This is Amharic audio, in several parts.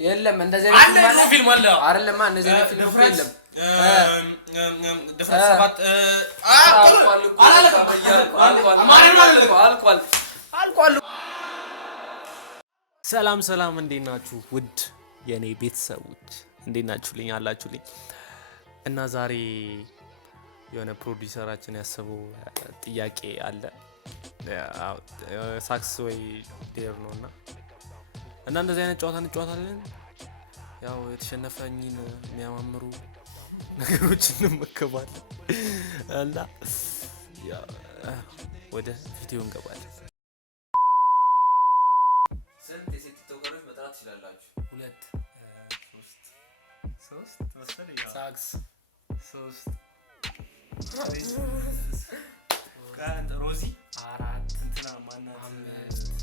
የለም እንደዚህ አይነት ፊልም አለ አይደለም እንደዚህ አይነት ፊልም የለም ድፍረት ሰባት አልቋል። ሰላም እንዴት ናችሁ? ውድ የኔ ቤተሰቦች እንዴት ናችሁልኝ? አላችሁልኝ? እና ዛሬ የሆነ ፕሮዲውሰራችን ያሰበው ጥያቄ አለ ሳክስ ወይ ዴር ነውና እና እንደዚህ አይነት ጨዋታ እንጫወታለን። ያው የተሸነፈኝን የሚያማምሩ ነገሮችን እንመከባለን እና ወደ ቪዲዮ እንገባለን። ስንት የሴት ቲክቶከሮች መጥራት ትችላላችሁ? 2 3 መሰለኝ። ሳክስ 3 ሮዚ 4 እንትና ማናት 5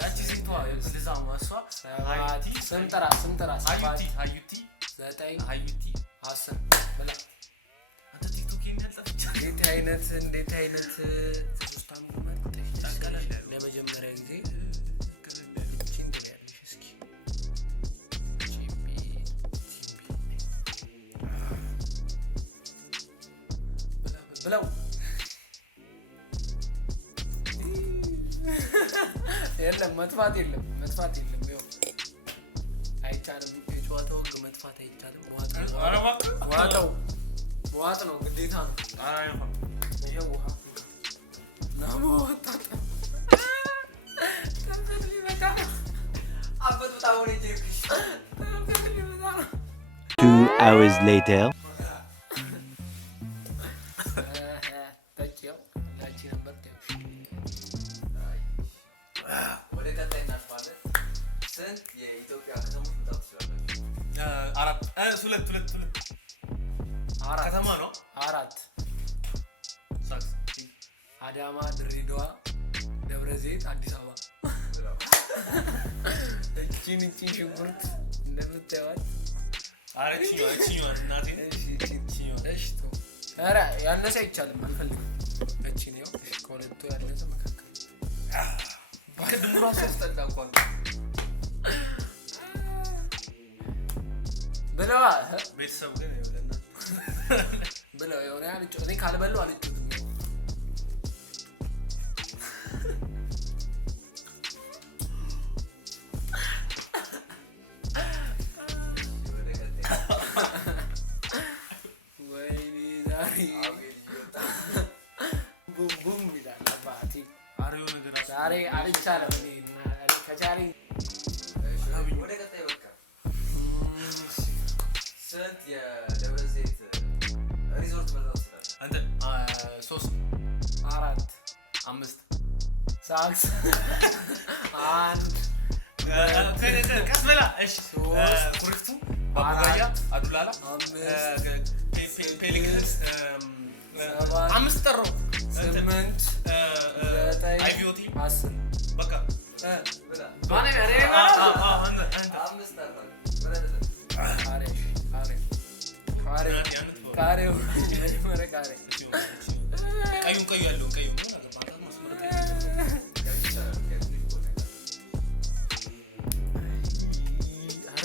ያቺ ሴቷ ልዛማ እሷ 7 ስንጥራ ሃዩቲ 9 ሃዩቲ 10 በላ አንተ ቲክቶክ የሚያልጠፍቻ እንዴት አይነት ሶስት አመት ማለት ታቀላል ለመጀመሪያ ጊዜ ያለሽ እስኪ ብለው የለም መጥፋት የለም ይኸው አይቻልም። የጨዋታው ህግ መጥፋት አይቻልም። ዋጥ ነው ግዴታ ነው። ይሄው ውሃ ናሞ ወጣጣ ተንዘል ይመጣ አበጥ ታውኔ ጀክሽ ተንዘል ይመጣ 2 hours later የኢትዮጵያ ከተሞች መጥራት ትችላላችሁ? 4 ከተማ ነው። 4 ሳክስ አዳማ፣ ድሬዳዋ፣ ደብረ ዘይት፣ አዲስ አበባ። እቺን ሽንኩርት እንደምታዩት አረቺ እናቴ እሺ ኧረ ያነሰ አይቻልም አልፈልግም። እቺ ነው ከሁለቱ ያነሰ መካከል ከድሙ ራሱ ያስጠላ እንኳን ብለዋ ቤተሰብ ግን ይወለና ብለው የሆነ ያልጭ እኔ ካልበሉ አልጭም። ወይኔ ቡም ይላል አባቴ። አሬው ነገር ዛሬ አልቻለም እኔ ከዛሬ ወደ ቀጣይ በቃ ስንት የደብረ ዘይት ሪዞርት መጥራት ትችላለህ? አንተ 3 4 5 ሳክስ 1 ቀስ በላ እሺ 3 ኩሪፍቱ ባቡጋያ አዱላላ ፔሊክስ 5 ጠራው 8 9 አይቪዮቲ 10 በቃ ማን ያሬና 5 ጠራው ካሬው ቀዩ ያለው ቀዩ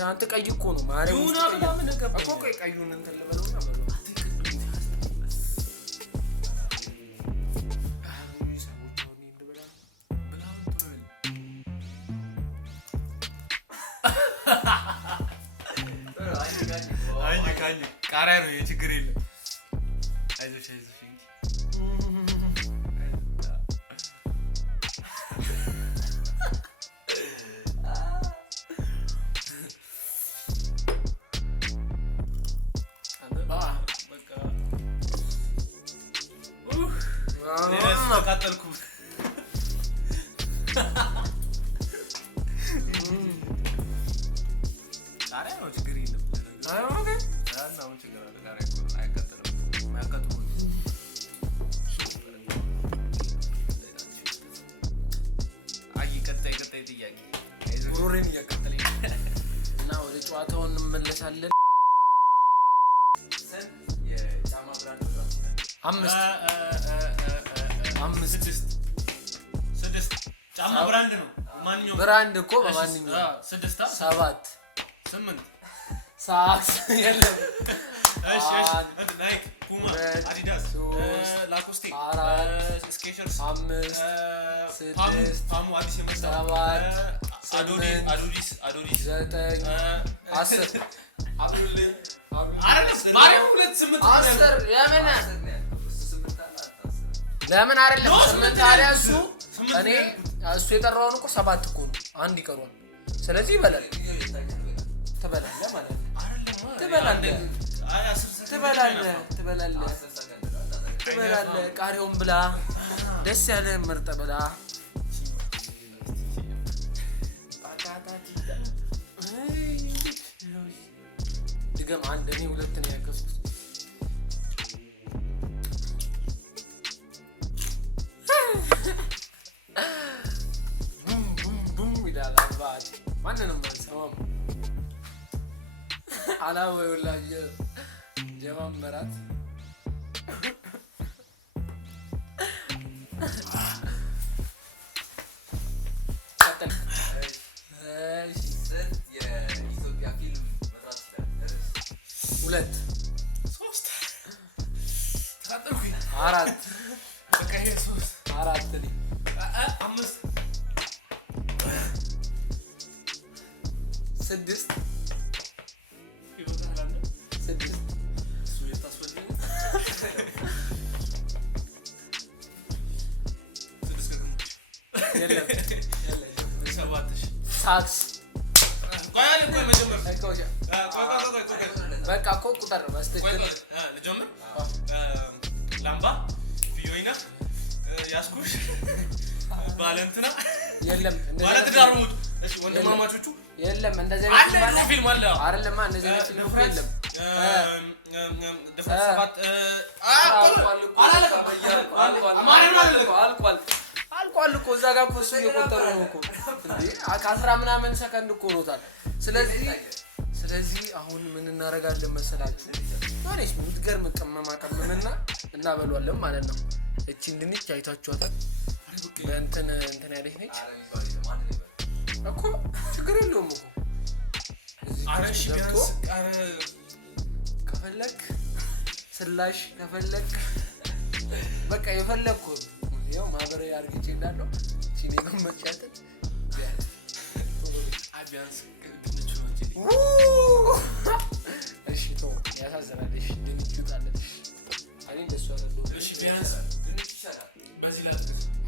አንተ ቀይ እኮ ነው ማርያም ዩና በጣም ነገር እኮ ቀዩን እንትን ልበለውና በለው ቃሪያ ነው የችግር የለም። አይዞሽ ተቃጠልኩ። ቃሪያ ነው ችግር የለም። ቀጣይ ጥያቄ ጉሮሬን እያቃጠለኝ እና ወደ ጨዋታው እንመለሳለን። የጫማ ብራንድ 5 6 ጫማ ብራንድ ነው። ማንኛውም ብራንድ እኮ በማንኛውም 6 7 8 ሳክስ የለም። እሺ አንድ ናይክ ፑማ አዲዳስ ላኮስቴ ስኬቸርስ 5 ፓሙ አዲስ የመጣ 7 አዶዲስ 9 10 አብሩልኝ አይደለም ማርያም 28 10 ለምን አይደለም 8 ታዲያ እሱ እኔ እሱ የጠራውን እኮ 7 እኮ ነው አንድ ይቀርዋል ስለዚህ ይበላል ትበላለህ ማለት ነው ትበላለህ ቃሪውን ብላ ደስ ያለ ምርጥ ብላ ድገም አንድ እኔ 2 ነው ያከፍኩት ቡም ይላል አባት ማንንም አንሰማም አላወይ ወላጅ ጀማመራት ቀጥል የኢትዮጵያ ፊልም መጥራት ይችላል 2 3 ተቀጥልኩኝ 4 በቃ ይሄ 3 4 5 6 ይወጣል 6 እሱ የታስፈልግ 6 የለም 7 ሳክስ ቆይ መጀመር በቃ እኮ ቁጥር በስትክክል ልጀምር ላምባ ፊዮይና ያስኩሽ ባለንትና የለም ማለት ዳርሙት እሺ ወንድማማቾቹ የለም እንደዚህ አይነት ፊልም አለ አይደለም እንደዚህ አይነት ፊልም የለም ደፈሰባት አልቋል እኮ እዛ ጋር እኮ እሱ እየቆጠሩ ነው እኮ እንዴ ከ10 ምናምን ሰከንድ እኮ ሆኖታል ስለዚህ አሁን ምን እናደርጋለን መሰላችሁ ማለሽ ምትገርም ቅመማ ቅመምና እናበሏለን ማለት ነው እቺ እንድንች አይታችኋታል እንትን ያለች ነች እኮ ችግር የለውም እኮ አረሽ ቢያንስ ከፈለክ ስላሽ ከፈለክ በቃ የፈለኩ ያው ማብረያ አርግቼ እንዳለው ሲኔ ገመቻት ቢያንስ ድንቹ ነው እንጂ እሺ ተው ያሳዝናል እሺ ድንቹ ታለሽ አይ እንደሱ አይደለም እሺ ቢያንስ ድንቹ ይሻላል በዚህ ላይ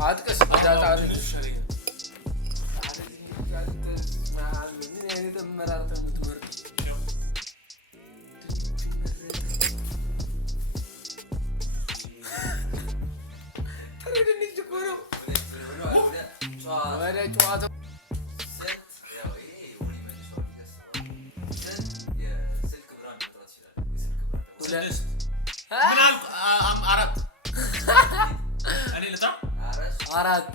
አጥቀስ ዳታ ድንቹ ይሻላል አራት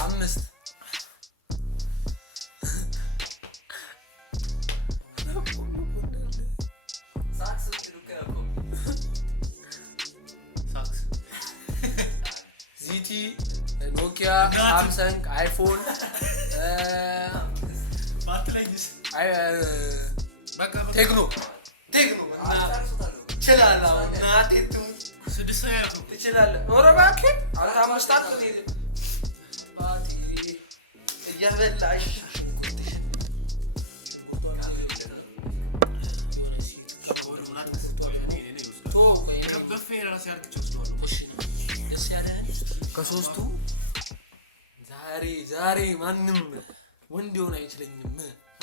5 ዚቲ ኖኪያ ሳምሰንግ አይፎን ባትለኝስ ቴክኖ ይችላል ናቴቱ 6 ያለው ይችላል ኦሮባክ አንተ 5 አጥቶ ባቲ እያበላሽ ከሶስቱ ዛሬ ማንም ወንድ ሆነ አይችለኝም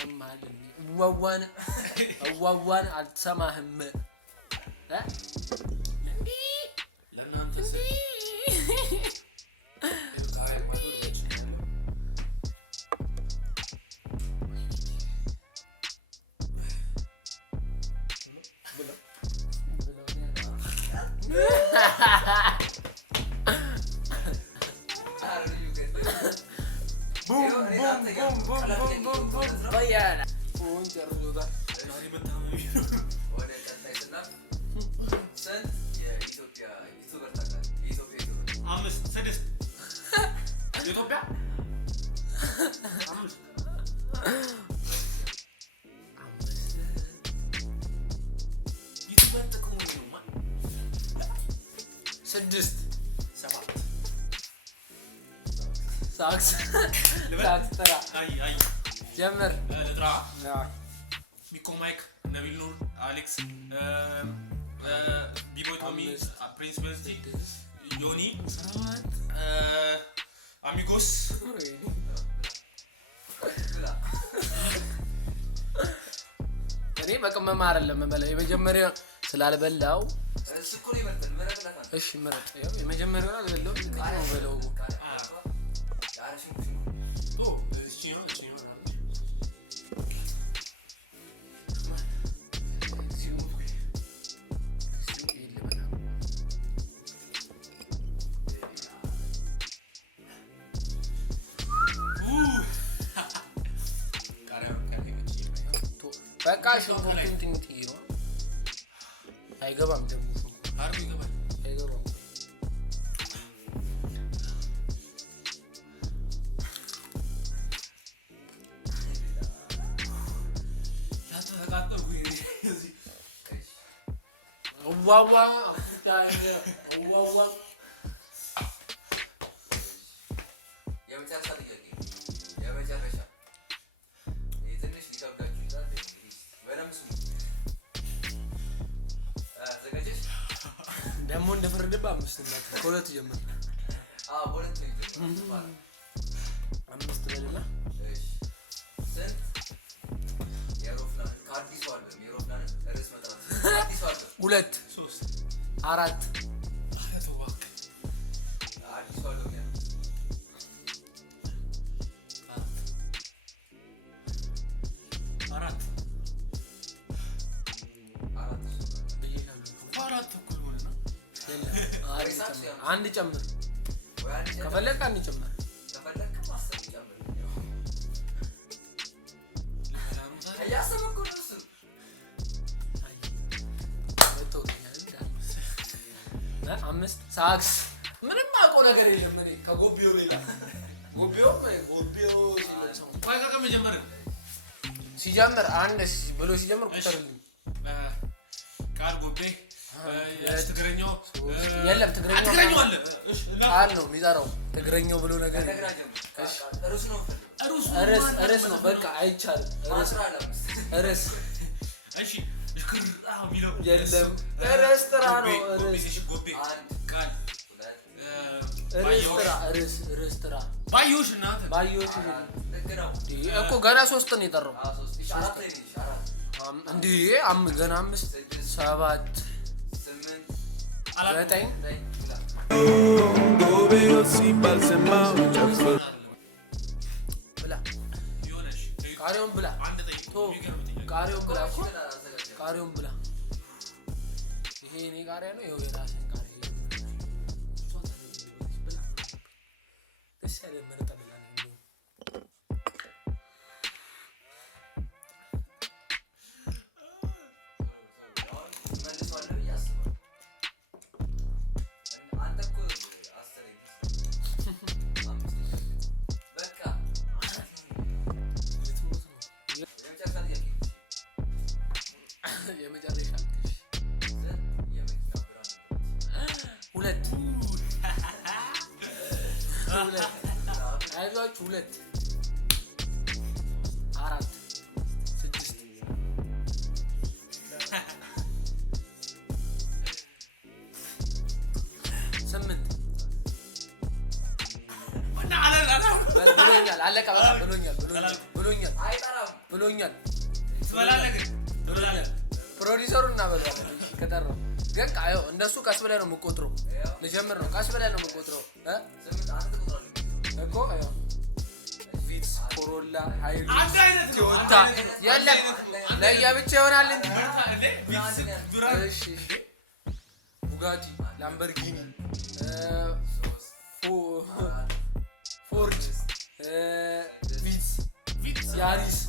አማልን እዋዋን አልሰማህም 6 7 ሳክስ ተራ አይ ጀምር ለጥራ ሚኮ ማይክ ነቢል ኑር አሌክስ ቢቦይ ቶሚ ፕሪንስ በንቲ ዮኒ አሚጎስ እኔ በቅመማ አይደለም መበላ የመጀመሪያው ስላልበላው እኮ ነው ይመጣል መረጥላታ እሺ መረጥ ያው የመጀመሪያው አልበላው ነው በለው በቃ ሽንኩርቱን ትንጥይ ነው አይገባም ደግሞ አርብ ይገባል አይገባም ያተቃጠልኩኝ እዚህ ዋዋ የመጨረሻ ጥያቄ የመጨረሻ ትንሽ ሊከብዳችሁ ይችላል በደምብ ስሙ ዘጋጀሽ ደግሞ እንደፈረደባ 5 ናቸው ከሁለት ጀምር በሁለት ነው ይጀምራል 5 በልና እሺ ስንት የሮፍላን ከአዲሱ አልበም የሮፍላን ርዕስ መጥራት አዲሱ አልበም 2 3 4 አዲሱ አልበም ያለው አንድ ጨምር ከፈለክ አንድ ጨምር ከፈለክ ማሰብ ጨምር እያሰብኩ ነው እሱ አምስት ሳክስ ምንም አውቀው ነገር የለም እኔ ከጎቢው ሌላ ጎቢው ቆይ መጀመር ሲጀምር አንድ ብሎ ሲጀምር ቁጥርልኝ ቃል ጎቤ ትግረኛው የለም ትግረኛው አለ እሺ ቃል ነው የሚጠራው ትግረኛው ብሎ ነገር እሺ ርዕስ ነው ርዕስ ነው በቃ አይቻልም ርዕስ እሺ ይክር ቢለው የለም ርዕስ ጥራ ነው ርዕስ ጎቤ ቃል ርዕስ ጥራ ባዮሽ እናት ባዮሽ እኮ ገና 3 ነው የጠራው እንዴ ገና 5 7 9 ብላ ቃሪውን ብላ ቃሪውን ብላ እኮ ቃሪውን ብላ ይሄ እኔ ቃሪያ ነው ይሄው የራሴን ቃሪያ ደስ ያለ መርጠ ብላ ነው የመጨረሻ ሁለት አይዟችሁ 2 4 6 8 ብሎኛል አለቀ በቃ ብሎኛል ፕሮዲሰሩ እና በሏል ከጠራው ግን አዮ እንደሱ ቀስ ብለህ ነው የምቆጥረው ልጀምር ነው ቀስ ብለህ ነው የምቆጥረው እኮ አዮ ቪትስ ኮሮላ ሃይሉ ቶዮታ የለም ለየብቻ ይሆናል እንጂ እሺ ቡጋቲ ላምበርጊኒ ፎርድ ቪትስ ያሪስ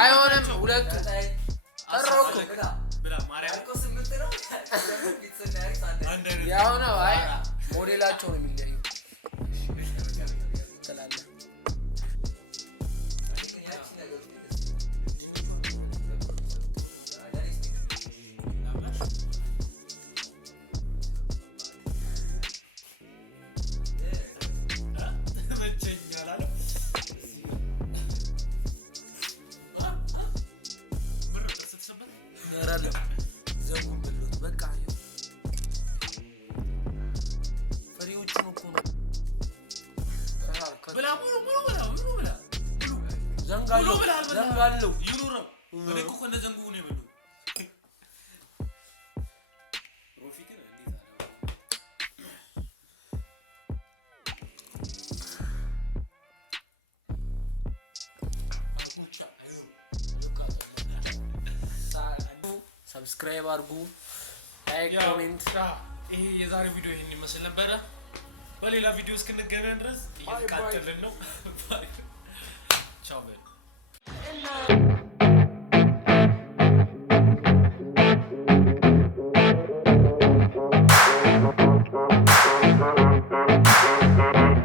አይሆንም ሁለቱ ጠራው እኮ ብላ ማርያም እኮ 8 ነው ያው ነው አይ ሞዴላቸው ነው የሚለያዩ ተላለ አይደለም ዘንጉን በሉት በቃ ፍሬዎቹን እኮ ነው ብላ ሙሉ ዘንጋለው ይኑረው እኔ እኮ እንደ ዘንጉ ነው የበሉት ሮፊክን ሰብስክራይብ አድርጉ ላይክ ኮሜንት ይሄ የዛሬ ቪዲዮ ይሄን ይመስል ነበር በሌላ ቪዲዮ እስክንገናኝ ድረስ እየተቃጠልን ነው ቻው